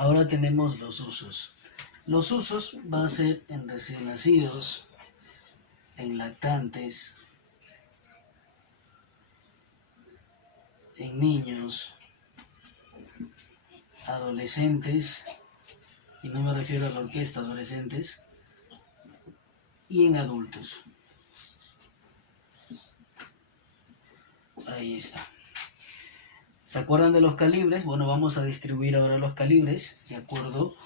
Ahora tenemos los usos. Los usos van a ser en recién nacidos, en lactantes, en niños, adolescentes, y no me refiero a la orquesta, adolescentes, y en adultos. Ahí está. ¿Se acuerdan de los calibres? Bueno, vamos a distribuir ahora los calibres de acuerdo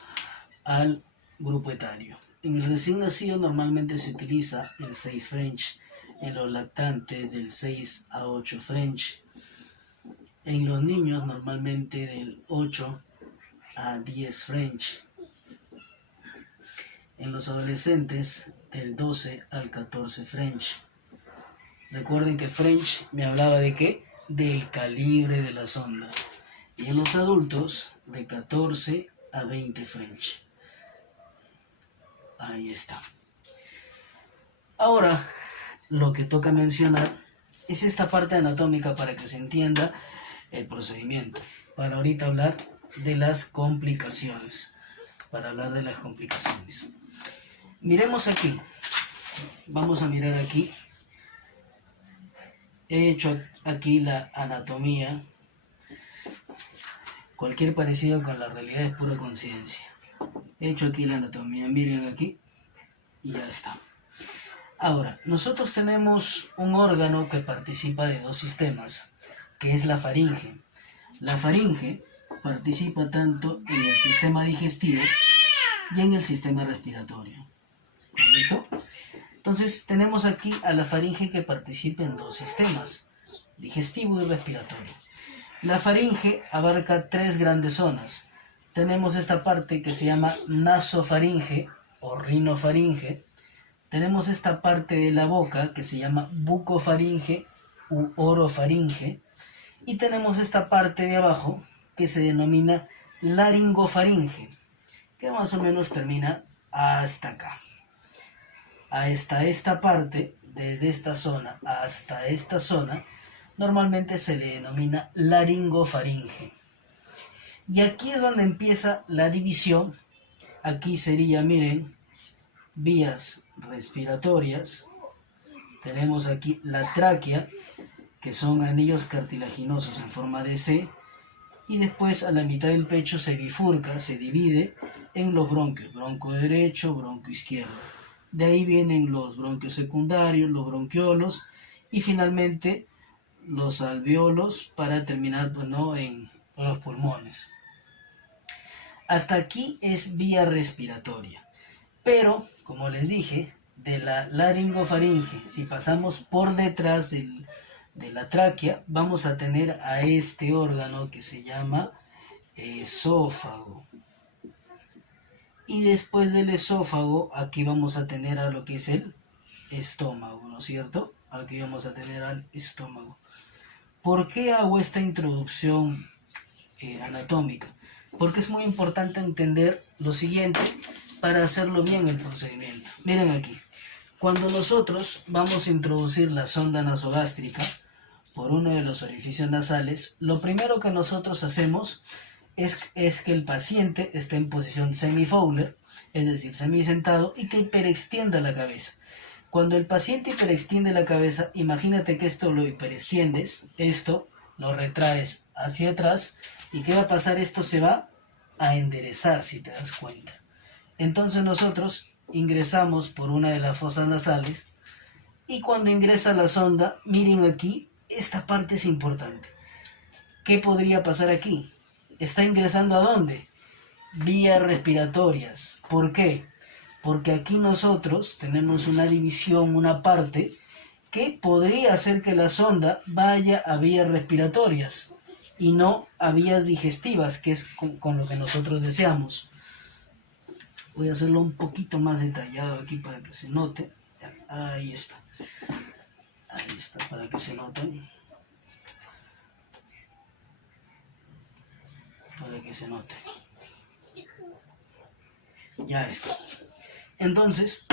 al grupo etario. En el recién nacido normalmente se utiliza el 6 French, en los lactantes del 6 a 8 French, en los niños normalmente del 8 a 10 French, en los adolescentes del 12 al 14 French. Recuerden que French me hablaba de ¿qué? Del calibre de la sonda. Y en los adultos de 14 a 20 French. Ahí está. Ahora, lo que toca mencionar es esta parte anatómica para que se entienda el procedimiento. Para ahorita hablar de las complicaciones. Miremos aquí. Vamos a mirar aquí. He hecho aquí la anatomía. Cualquier parecido con la realidad es pura coincidencia. He hecho aquí la anatomía. Miren aquí. Y ya está. Ahora, nosotros tenemos un órgano que participa de dos sistemas, que es la faringe. La faringe participa tanto en el sistema digestivo y en el sistema respiratorio. ¿Correcto? Entonces, tenemos aquí a la faringe que participa en dos sistemas, digestivo y respiratorio. La faringe abarca tres grandes zonas. Tenemos esta parte que se llama nasofaringe o rinofaringe. Tenemos esta parte de la boca que se llama bucofaringe u orofaringe. Y tenemos esta parte de abajo que se denomina laringofaringe, que más o menos termina hasta acá. Hasta esta parte, desde esta zona hasta esta zona, normalmente se le denomina laringofaringe. Y aquí es donde empieza la división. Aquí sería, miren, vías respiratorias. Tenemos aquí la tráquea, que son anillos cartilaginosos en forma de C, y después a la mitad del pecho se bifurca, se divide en los bronquios, bronquio derecho, bronquio izquierdo. De ahí vienen los bronquios secundarios, los bronquiolos y finalmente los alveolos para terminar en los pulmones. Hasta aquí es vía respiratoria. Pero, como les dije, de la laringofaringe, si pasamos por detrás de la tráquea, vamos a tener a este órgano que se llama esófago. Y después del esófago, aquí vamos a tener a lo que es el estómago, ¿no es cierto? Aquí vamos a tener al estómago. ¿Por qué hago esta introducción anatómica? Porque es muy importante entender lo siguiente para hacerlo bien el procedimiento. Miren aquí. Cuando nosotros vamos a introducir la sonda nasogástrica por uno de los orificios nasales, lo primero que nosotros hacemos es que el paciente esté en posición semi-Fowler, es decir, semisentado, y que hiperextienda la cabeza. Cuando el paciente hiperextiende la cabeza, imagínate que esto lo hiperextiendes, esto lo retraes hacia atrás, y ¿qué va a pasar? Esto se va a enderezar, si te das cuenta. Entonces nosotros ingresamos por una de las fosas nasales, y cuando ingresa la sonda, miren aquí, esta parte es importante. ¿Qué podría pasar aquí? ¿Está ingresando a dónde? Vías respiratorias. ¿Por qué? Porque aquí nosotros tenemos una división, una parte, que podría hacer que la sonda vaya a vías respiratorias y no a vías digestivas, que es con lo que nosotros deseamos. Voy a hacerlo un poquito más detallado aquí para que se note. Ahí está. Ahí está, para que se noten. Para que se note. Ya está. Entonces,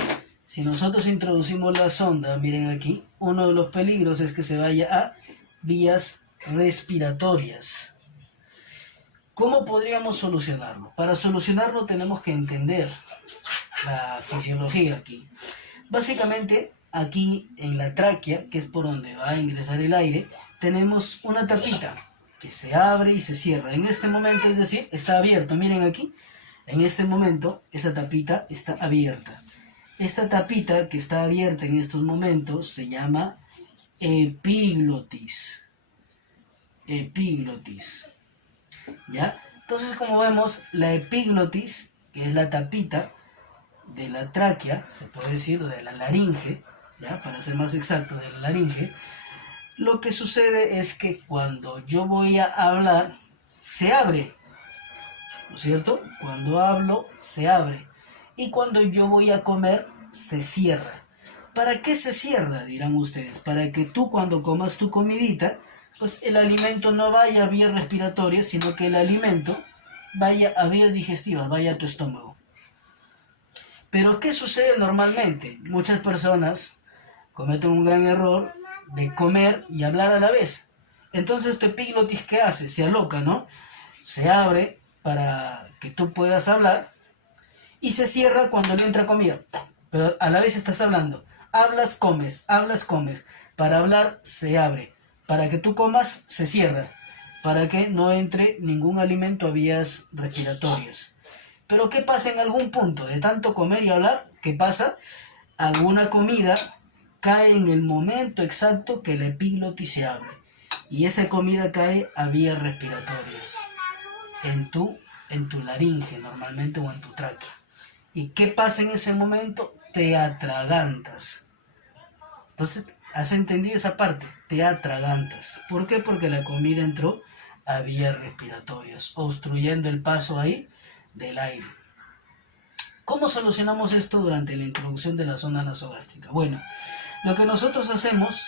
si nosotros introducimos la sonda, miren aquí, uno de los peligros es que se vaya a vías respiratorias. ¿Cómo podríamos solucionarlo? Para solucionarlo tenemos que entender la fisiología aquí. Básicamente, aquí en la tráquea, que es por donde va a ingresar el aire, tenemos una tapita que se abre y se cierra. En este momento, es decir, está abierto. Miren aquí, en este momento, esa tapita está abierta. Esta tapita que está abierta en estos momentos se llama epiglotis. Epiglotis. ¿Ya? Entonces, como vemos, la epiglotis, que es la tapita de la tráquea, se puede decir de la laringe, ¿ya? Para ser más exacto, de la laringe, lo que sucede es que cuando yo voy a hablar, se abre, ¿no es cierto? Cuando hablo, se abre. Y cuando yo voy a comer, se cierra. ¿Para qué se cierra? Dirán ustedes. Para que tú cuando comas tu comidita, pues el alimento no vaya a vías respiratorias, sino que el alimento vaya a vías digestivas, vaya a tu estómago. Pero ¿qué sucede normalmente? Muchas personas cometen un gran error de comer y hablar a la vez. Entonces tu epiglotis, ¿qué hace? Se aloca, ¿no? Se abre para que tú puedas hablar y se cierra cuando le entra comida. Pero a la vez estás hablando. Hablas, comes, hablas, comes. Para hablar se abre. Para que tú comas se cierra. Para que no entre ningún alimento a vías respiratorias. Pero ¿qué pasa en algún punto de tanto comer y hablar? ¿Qué pasa? Alguna comida cae en el momento exacto que la epiglotis se abre. Y esa comida cae a vías respiratorias. En tu laringe normalmente o en tu tráquea. ¿Y qué pasa en ese momento? Te atragantas. Entonces, ¿has entendido esa parte? Te atragantas. ¿Por qué? Porque la comida entró a vías respiratorias, obstruyendo el paso ahí del aire. ¿Cómo solucionamos esto durante la introducción de la sonda nasogástrica? Bueno, lo que nosotros hacemos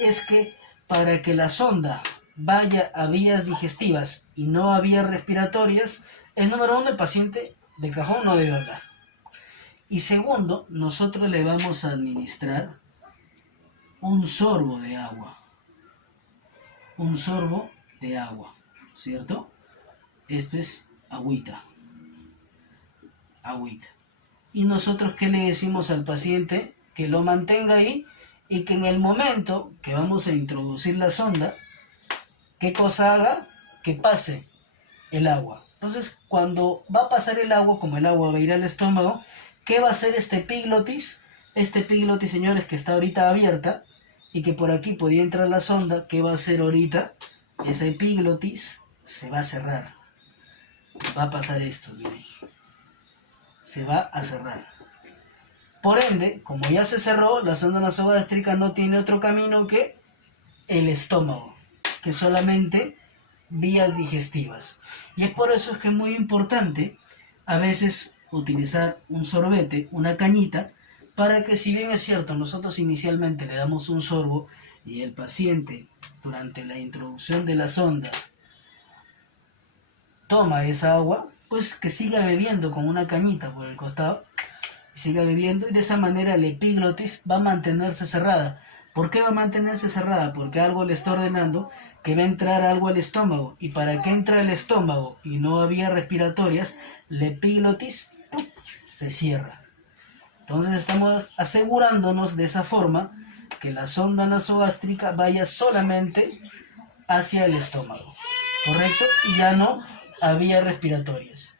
es que para que la sonda vaya a vías digestivas y no a vías respiratorias, el número uno, el paciente de cajón no debe hablar. Y segundo, nosotros le vamos a administrar un sorbo de agua. Un sorbo de agua, ¿cierto? Esto es agüita. Agüita. Y nosotros, ¿qué le decimos al paciente? Que lo mantenga ahí y que en el momento que vamos a introducir la sonda, ¿qué cosa haga? Que pase el agua. Entonces, cuando va a pasar el agua, como el agua va a ir al estómago, ¿qué va a hacer este epiglotis? Este epiglotis, señores, que está ahorita abierta y que por aquí podía entrar la sonda, ¿qué va a hacer ahorita? Esa epiglotis se va a cerrar. Va a pasar esto, miren. Se va a cerrar. Por ende, como ya se cerró, la sonda nasogástrica no tiene otro camino que el estómago, que solamente vías digestivas. Y es por eso que es muy importante a veces utilizar un sorbete, una cañita, para que, si bien es cierto, nosotros inicialmente le damos un sorbo y el paciente durante la introducción de la sonda toma esa agua, pues que siga bebiendo con una cañita por el costado, siga bebiendo, y de esa manera la epiglotis va a mantenerse cerrada. ¿Por qué va a mantenerse cerrada? Porque algo le está ordenando que va a entrar algo al estómago, y para que entre al estómago y no a vías respiratorias, la epiglotis se cierra. Entonces estamos asegurándonos de esa forma que la sonda nasogástrica vaya solamente hacia el estómago, ¿correcto? Y ya no a vías respiratorias.